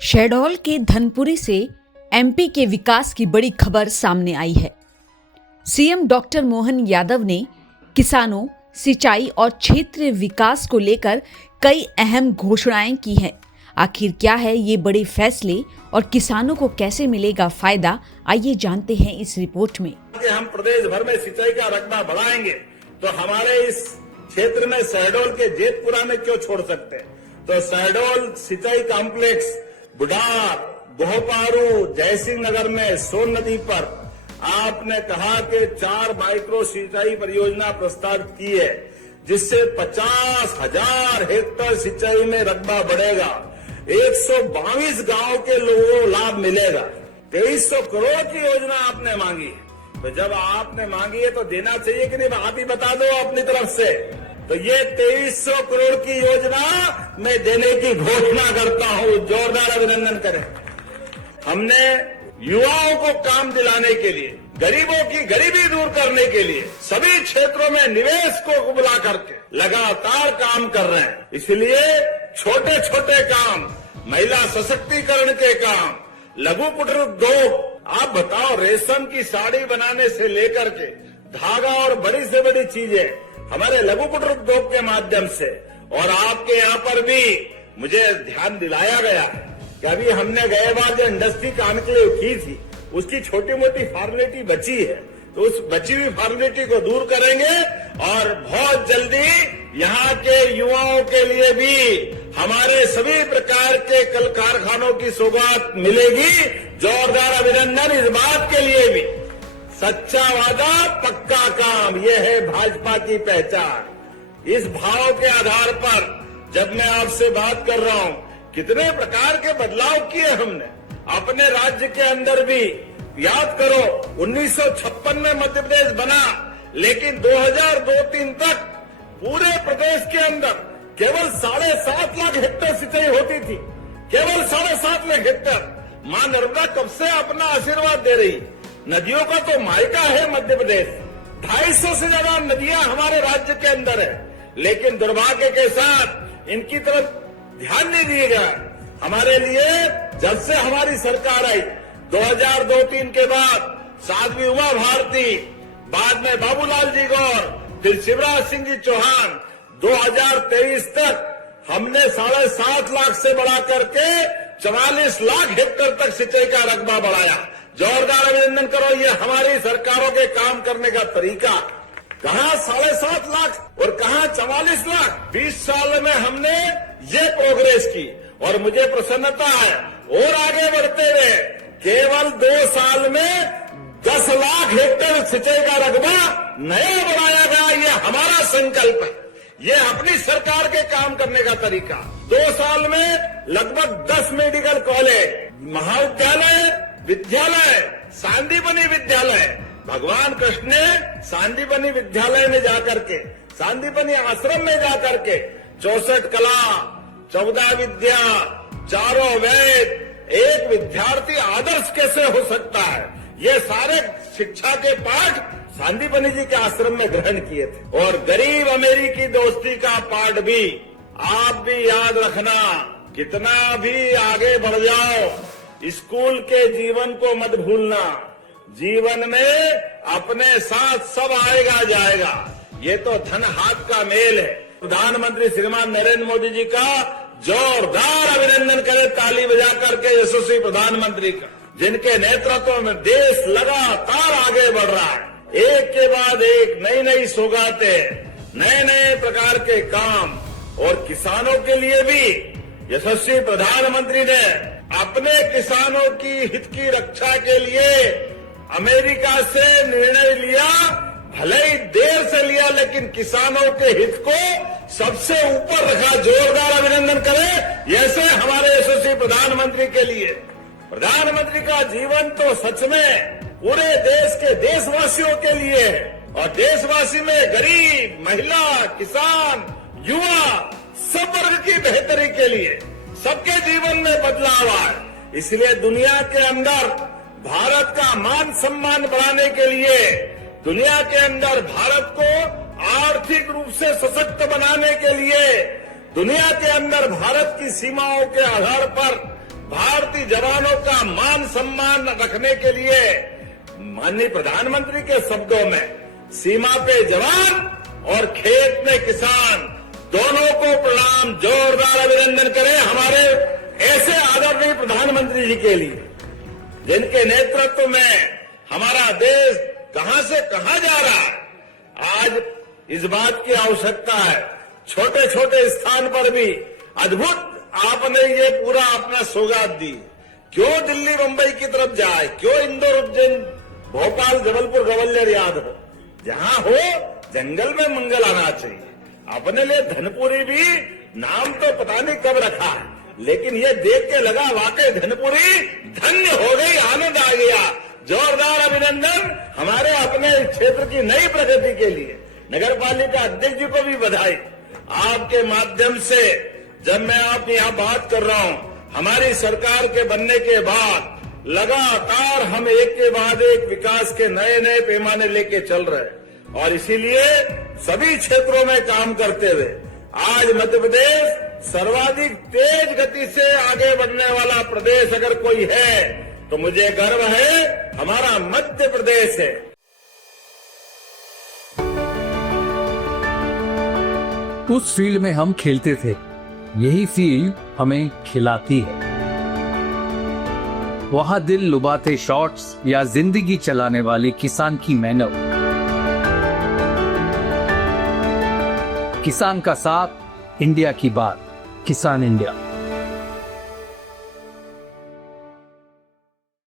शहडोल के धनपुरी से एमपी के विकास की बड़ी खबर सामने आई है। सीएम डॉक्टर मोहन यादव ने किसानों, सिंचाई और क्षेत्रीय विकास को लेकर कई अहम घोषणाएं की हैं। आखिर क्या है ये बड़े फैसले और किसानों को कैसे मिलेगा फायदा, आइए जानते हैं इस रिपोर्ट में। हम प्रदेश भर में सिंचाई का रकबा बढ़ाएंगे तो हमारे इस क्षेत्र में शहडोल के जेतपुरा में क्यों छोड़ सकते हैं? तो शहडोल सिंचाई कॉम्प्लेक्स बुढ़ार, गोहपारू, जयसिंह नगर में सोन नदी पर आपने कहा कि 4 माइक्रो सिंचाई परियोजना प्रस्तावित की है, जिससे 50,000 हेक्टेयर सिंचाई में रकबा बढ़ेगा। 122 गांव के लोगों को लाभ मिलेगा। 2300 करोड़ की योजना आपने मांगी है, तो जब आपने मांगी है तो देना चाहिए कि नहीं? आप ही बता दो अपनी तरफ से। तो ये 2300 करोड़ की योजना मैं देने की घोषणा करता हूं। जोरदार अभिनंदन करें। हमने युवाओं को काम दिलाने के लिए, गरीबों की गरीबी दूर करने के लिए सभी क्षेत्रों में निवेश को बुला करके लगातार काम कर रहे हैं। इसलिए छोटे छोटे काम, महिला सशक्तिकरण के काम, लघु कुटीर उद्योग, आप बताओ, रेशम की साड़ी बनाने से लेकर के धागा और बड़ी से बड़ी चीजें हमारे लघु कुटीर उद्योग के माध्यम से। और आपके यहाँ पर भी मुझे ध्यान दिलाया गया कि अभी हमने गए बार जो इंडस्ट्री कॉन्क्लेव की थी, उसकी छोटी मोटी फॉर्मेलिटी बची है, तो उस बची हुई फॉर्मेलिटी को दूर करेंगे और बहुत जल्दी यहाँ के युवाओं के लिए भी हमारे सभी प्रकार के कल कारखानों की सौगात मिलेगी। जोरदार अभिनंदन इस बात के लिए भी। सच्चा वादा, पक्का काम, ये है भाजपा की पहचान। इस भाव के आधार पर जब मैं आपसे बात कर रहा हूं, कितने प्रकार के बदलाव किए हमने अपने राज्य के अंदर भी। याद करो, 1956 में मध्य प्रदेश बना, लेकिन 2002-03 तक पूरे प्रदेश के अंदर केवल 7.5 लाख हेक्टेयर सिंचाई होती थी। केवल 7.5 लाख हेक्टेयर। मां नर्मदा कब से अपना आशीर्वाद दे रही। नदियों का तो मायका है मध्य प्रदेश। 250 से ज्यादा नदियां हमारे राज्य के अंदर है, लेकिन दुर्भाग्य के साथ इनकी तरफ ध्यान नहीं दिया गया। हमारे लिए जब से हमारी सरकार आई 2002-03 के बाद साध्वी उमा भारती, बाद में बाबूलाल जी गौर, फिर शिवराज सिंह जी चौहान, 2023 तक हमने 7.5 लाख से बढ़ा करके 44 लाख हेक्टेयर तक सिंचाई का रकबा बढ़ाया। जोरदार अभिनंदन करो। ये हमारी सरकारों के काम करने का तरीका। कहां 7.5 लाख और कहां 44 लाख। 20 साल में हमने ये प्रोग्रेस की और मुझे प्रसन्नता है और आगे बढ़ते हुए केवल 2 साल में 10 लाख हेक्टेयर सिंचाई का रकबा नया बढ़ाया गया। ये हमारा संकल्प है, ये अपनी सरकार के काम करने का तरीका। 2 साल में लगभग 10 मेडिकल कॉलेज, महाविद्यालय, विद्यालय, सांदीपनि विद्यालय। भगवान कृष्ण ने सांदीपनि विद्यालय में जाकर के, सांदीपनि आश्रम में जाकर के 64 कला, 14 विद्या, 4 वेद, एक विद्यार्थी आदर्श कैसे हो सकता है, ये सारे शिक्षा के पाठ सांदीपनि जी के आश्रम में ग्रहण किए थे। और गरीब अमेरिकी दोस्ती का पाठ भी आप भी याद रखना। कितना भी आगे बढ़ जाओ, स्कूल के जीवन को मत भूलना। जीवन में अपने साथ सब आएगा जाएगा, ये तो धन हाथ का मेल है। प्रधानमंत्री श्रीमान नरेंद्र मोदी जी का जोरदार अभिनंदन करें ताली बजा करके, यशस्वी प्रधानमंत्री का, जिनके नेतृत्व में देश लगातार आगे बढ़ रहा है। एक के बाद एक नई नई सौगातें, नए नए प्रकार के काम। और किसानों के लिए भी यशस्वी प्रधानमंत्री ने अपने किसानों की हित की रक्षा के लिए अमेरिका से निर्णय लिया। भले ही देर से लिया, लेकिन किसानों के हित को सबसे ऊपर रखा। जोरदार अभिनंदन करें ऐसे हमारे यशस्वी प्रधानमंत्री के लिए। प्रधानमंत्री का जीवन तो सच में पूरे देश के देशवासियों के लिए है, और देशवासी में गरीब, महिला, किसान, युवा, सब वर्ग की बेहतरी के लिए, सबके जीवन में बदलाव आए। इसलिए दुनिया के अंदर भारत का मान सम्मान बढ़ाने के लिए, दुनिया के अंदर भारत को आर्थिक रूप से सशक्त बनाने के लिए, दुनिया के अंदर भारत की सीमाओं के आधार पर भारतीय जवानों का मान सम्मान रखने के लिए माननीय प्रधानमंत्री के शब्दों में सीमा पे जवान और खेत में किसान दोनों को प्रणाम, जोरदार अभिनंदन करें हमारे ऐसे आदरणीय प्रधानमंत्री जी के लिए, जिनके नेतृत्व में हमारा देश कहां से कहां जा रहा है। आज इस बात की आवश्यकता है, छोटे छोटे स्थान पर भी अद्भुत आपने ये पूरा अपना सौगात दी। क्यों दिल्ली मुंबई की तरफ जाए, क्यों इंदौर उज्जैन भोपाल जबलपुर ग्वालियर याद हो, जहां हो जंगल में मंगल आना चाहिए। अपने लिए धनपुरी भी नाम तो पता नहीं कब रखा है, लेकिन ये देख के लगा वाकई धनपुरी धन्य हो गई, आनंद आ गया। जोरदार अभिनंदन हमारे अपने क्षेत्र की नई प्रगति के लिए। नगर पालिका अध्यक्ष जी को भी बधाई। आपके माध्यम से जब मैं आप यहाँ बात कर रहा हूँ, हमारी सरकार के बनने के बाद लगातार हम एक के बाद एक विकास के नए नए पैमाने लेके चल रहे हैं, और इसीलिए सभी क्षेत्रों में काम करते हुए आज मध्य प्रदेश सर्वाधिक तेज गति से आगे बढ़ने वाला प्रदेश अगर कोई है तो मुझे गर्व है, हमारा मध्य प्रदेश है। उस फील्ड में हम खेलते थे, यही फील्ड हमें खिलाती है। वहां दिल लुभाते शॉट्स या जिंदगी चलाने वाले किसान की मेहनत, किसान का साथ, इंडिया की बात, किसान इंडिया।